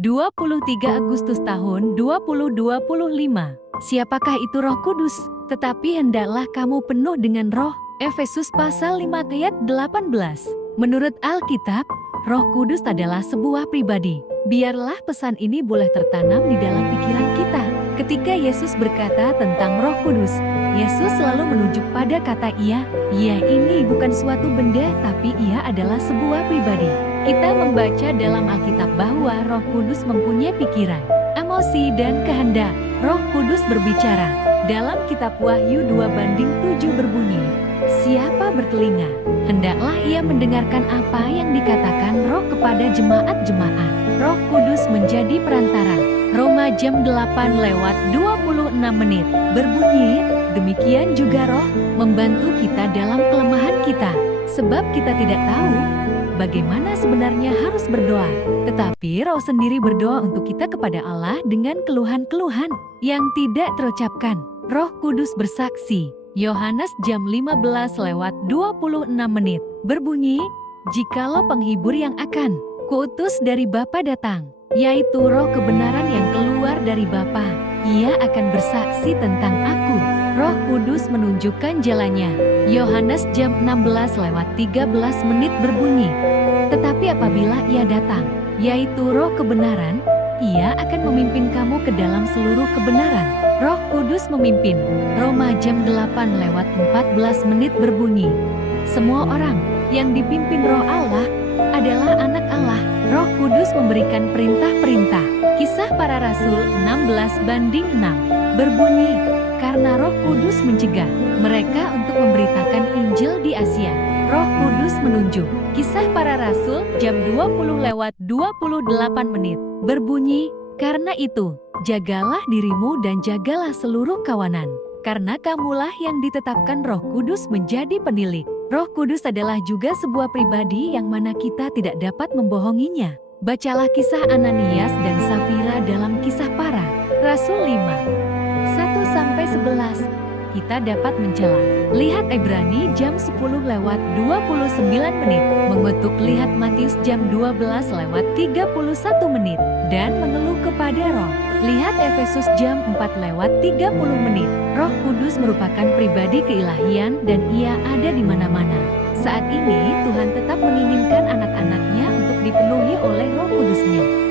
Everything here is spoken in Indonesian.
23 Agustus tahun 2025. Siapakah itu Roh Kudus? Tetapi hendaklah kamu penuh dengan roh. Efesus pasal 5 ayat 18. Menurut Alkitab, Roh Kudus adalah sebuah pribadi. Biarlah pesan ini boleh tertanam di dalam pikiran kita. Ketika Yesus berkata tentang Roh Kudus, Yesus selalu menunjuk pada kata ia. Ia ini bukan suatu benda, tapi ia adalah sebuah pribadi. Kita membaca dalam Alkitab bahwa Roh Kudus mempunyai pikiran, emosi, dan kehendak. Roh Kudus berbicara. Dalam kitab Wahyu 2:7 berbunyi, "Siapa bertelinga, hendaklah ia mendengarkan apa yang dikatakan Roh kepada jemaat-jemaat." Roh Kudus menjadi perantara. Roma jam 8:26 berbunyi, "Demikian juga Roh membantu kita dalam kelemahan kita, sebab kita tidak tahu bagaimana sebenarnya harus berdoa. Tetapi Roh sendiri berdoa untuk kita kepada Allah dengan keluhan-keluhan yang tidak terucapkan." Roh Kudus bersaksi. Yohanes jam 15:26 berbunyi, "Jikalau penghibur yang akan kuutus dari Bapa datang, yaitu Roh kebenaran yang keluar dari Bapa, ia akan bersaksi tentang aku." Roh Kudus menunjukkan jalannya. Yohanes jam 16:13 berbunyi, "Tetapi apabila ia datang, yaitu Roh kebenaran, ia akan memimpin kamu ke dalam seluruh kebenaran." Roh Kudus memimpin. Roma jam 8:14 berbunyi, "Semua orang yang dipimpin Roh Allah adalah anak Allah." Roh Kudus memberikan perintah-perintah. Kisah Para Rasul 16:6 berbunyi, "Karena Roh Kudus mencegah mereka untuk memberitakan Injil di Asia." Roh Kudus menunjuk. Kisah Para Rasul jam 20:28 berbunyi, "Karena itu, jagalah dirimu dan jagalah seluruh kawanan, karena kamulah yang ditetapkan Roh Kudus menjadi penilik." Roh Kudus adalah juga sebuah pribadi yang mana kita tidak dapat membohonginya. Bacalah kisah Ananias dan Safira dalam Kisah Para Rasul 5:1-11. Kita dapat mencela. Lihat Ibrani jam 10:29, mengutuk lihat Matius jam 12:31, dan mengeluh kepada Roh. Lihat Efesus jam 4:30. Roh Kudus merupakan pribadi keilahian dan ia ada di mana-mana. Saat ini Tuhan tetap menginginkan anak-anaknya untuk dipenuhi oleh Roh Kudus-Nya.